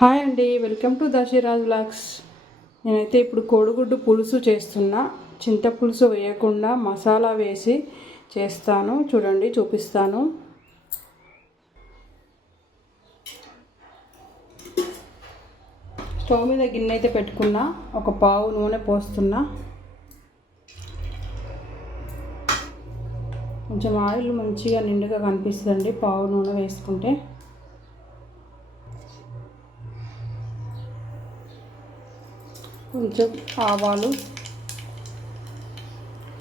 Hi అండి welcome to దశరాజ్ blogs నేనైతే ఇప్పుడు కోడిగుడ్డు పులుసు చేస్తున్నా. చింత పులుసు వేయకుండా మసాలా వేసి చేస్తాను. చూడండి చూపిస్తాను. స్టవ్ మీద గిన్నె అయితే పెట్టుకున్నా. ఒక పావు నూనె పోస్తున్నా. కొంచెం ఆయిల్ మంచిగా నిండుగా కనిపిస్తుందండి. పావు నూనె వేసుకుంటే. కొంచెం ఆవాలు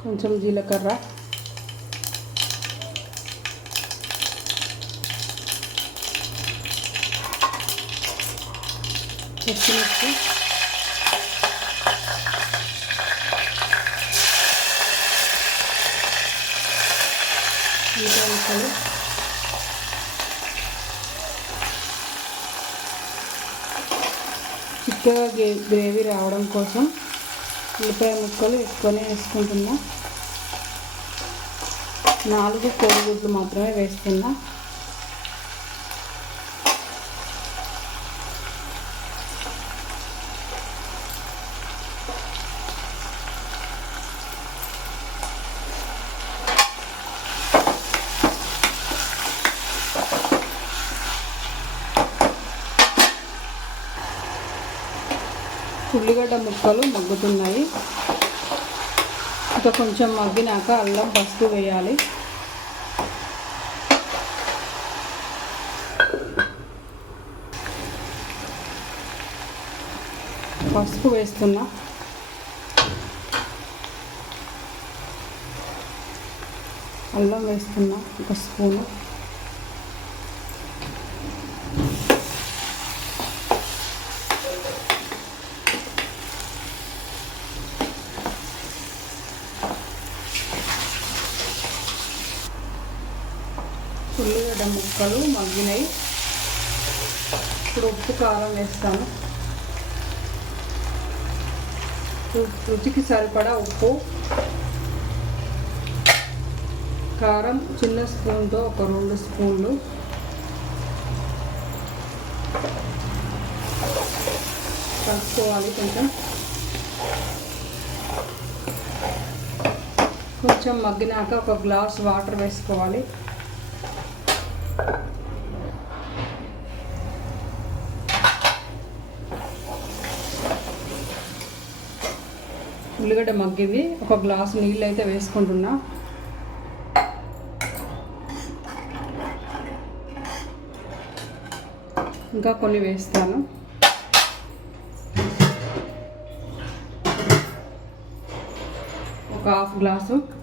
కొంచెం జీలకర్ర. పచ్చిమిర్చి. ఇంకా చిక్కగా గ్రే గ్రేవీ రావడం కోసం ఉల్లిపాయ ముక్కలు ఎక్కువనే వేసుకుంటున్నా. నాలుగు కోడిగుడ్లు మాత్రమే వేస్తున్నా. ఉల్లిగడ్డ ముక్కలు మగ్గుతున్నాయి. ఇంకా కొంచెం మగ్గినాక అల్లం పసుపు వేయాలి. పసుపు వేస్తున్నా. అల్లం వేస్తున్నా ఒక స్పూను. ఉల్లిగడ్డ ముక్కలు మగ్గినాయి. ఇప్పుడు ఉప్పు కారం వేస్తాను. రు- రుచికి సరిపడా ఉప్పు. కారం చిన్న స్పూన్తో ఒక రెండు స్పూన్లు. కలుపుకోవాలి కొంచెం. కొంచెం మగ్గినాక ఒక గ్లాస్ వాటర్ వేసుకోవాలి. ఉల్లిగడ్డ మగ్గింది. ఒక గ్లాసు నీళ్ళు అయితే వేసుకుంటున్నా. ఇంకా కొన్ని వేస్తాను. ఒక హాఫ్ గ్లాసు.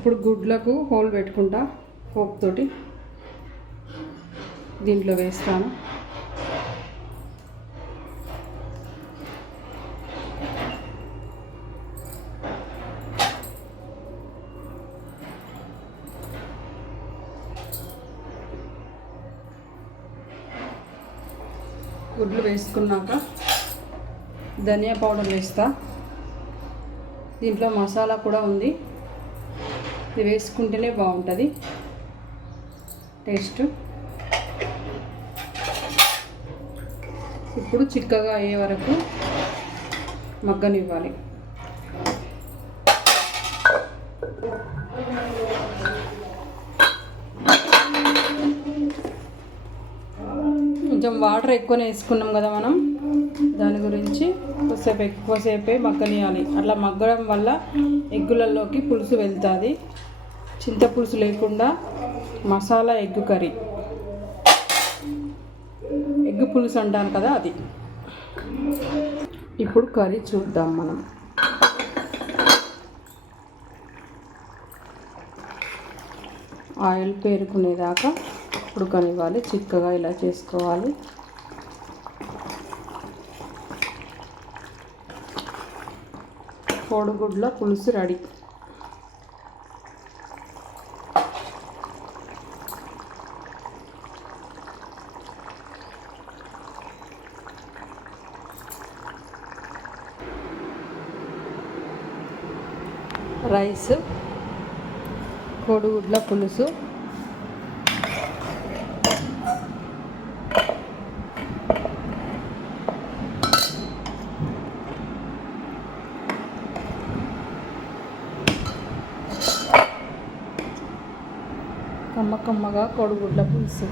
ఇప్పుడు గుడ్లకు హోల్ పెట్టుకుంటా ఫోక్ తోటి దీంట్లో వేస్తాను. గుడ్లు వేసుకున్నాక ధనియా పౌడర్ వేస్తా. దీంట్లో మసాలా కూడా ఉంది. ఇది వేసుకుంటేనే బాగుంటుంది. టేస్ట్ ఇప్పుడు చిక్కగా అయ్యే వరకు మగ్గనివ్వాలి. కొంచెం వాటర్ ఎక్కువనే వేసుకున్నాం కదా మనం. దాని గురించి కొద్దిసేపు ఎక్కువసేపే మగ్గనియాలి. అట్లా మగ్గడం వల్ల ఎగ్గులలోకి పులుసు వెళ్తుంది. చింత పులుసు లేకుండా మసాలా ఎగ్గు కర్రీ. ఎగ్గు పులుసు అంటాను కదా అది. ఇప్పుడు కర్రీ చూద్దాం మనం. ఆయిల్ పేరుకునేదాకా ఉడకనివ్వాలి చిక్కగా ఇలా చేసుకోవాలి. కోడిగుడ్ల పులుసు రెడీ. రైస్ కోడిగుడ్ల పులుసు. కమ్మకమ్మగా కోడిగుడ్ల పులుసు.